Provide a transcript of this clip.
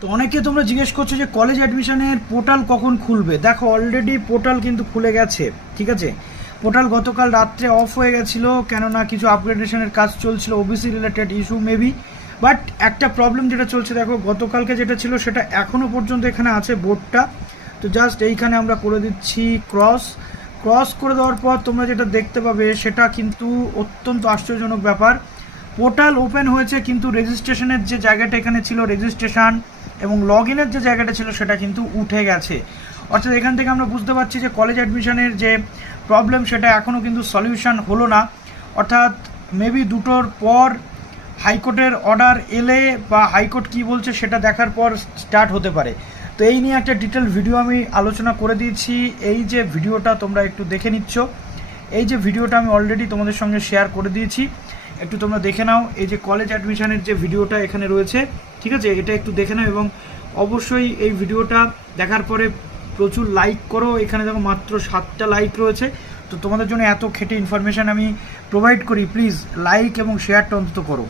তো অনেকে তোমরা জিজ্ঞেস করছ যে কলেজ অ্যাডমিশনের পোর্টাল কখন খুলবে? দেখো অলরেডি পোর্টাল কিন্তু খুলে গেছে, ঠিক আছে? পোর্টাল গতকাল রাত্রে অফ হয়ে গেছিল, কেননা কিছু আপগ্রেডেশনের কাজ চলছিল OBC related issue maybe but একটা প্রবলেম যেটা চলছে, দেখো, গতকালকে যেটা ছিল সেটা এখনও পর্যন্ত এখানে আছে বোর্ডটা তো জাস্ট এইখানে আমরা করে দিচ্ছি ক্রস ক্রস করে দেওয়ার পর তোমরা যেটা দেখতে পাবে, সেটা কিন্তু অত্যন্ত আশ্চর্যজনক ব্যাপার। পোর্টাল ওপেন হয়েছে কিন্তু রেজিস্ট্রেশনের যে জায়গাটা এখানে ছিল রেজিস্ট্রেশন এবং লগ ইনের যে জায়গাটা ছিল সেটা কিন্তু উঠে গেছে। অর্থাৎ এখান থেকে আমরা বুঝতে পারছি যে কলেজ অ্যাডমিশনের যে প্রবলেম সেটা এখনও কিন্তু সলিউশন হলো না। অর্থাৎ মেবি দুটোর পর হাইকোর্টের অর্ডার এলে বা হাইকোর্ট কি বলছে সেটা দেখার পর স্টার্ট হতে পারে। তো এই নিয়ে একটা ডিটেল ভিডিও আমি আলোচনা করে দিয়েছি। এই যে ভিডিওটা তোমরা একটু দেখে নিচ্ছ। এই যে ভিডিওটা আমি অলরেডি তোমাদের সঙ্গে শেয়ার করে দিয়েছি। একটু তোমরা দেখে নাও, এই যে কলেজ অ্যাডমিশনের যে ভিডিওটা এখানে রয়েছে, ঠিক আছে? এটা একটু দেখে নাও এবং অবশ্যই এই ভিডিওটা দেখার পরে প্রচুর লাইক করো। এখানে দেখো মাত্র সাতটা লাইক রয়েছে। তো তোমাদের জন্য এত খেটে ইনফরমেশান আমি প্রোভাইড করি প্লিজ লাইক এবং শেয়ারটা অন্তত করো।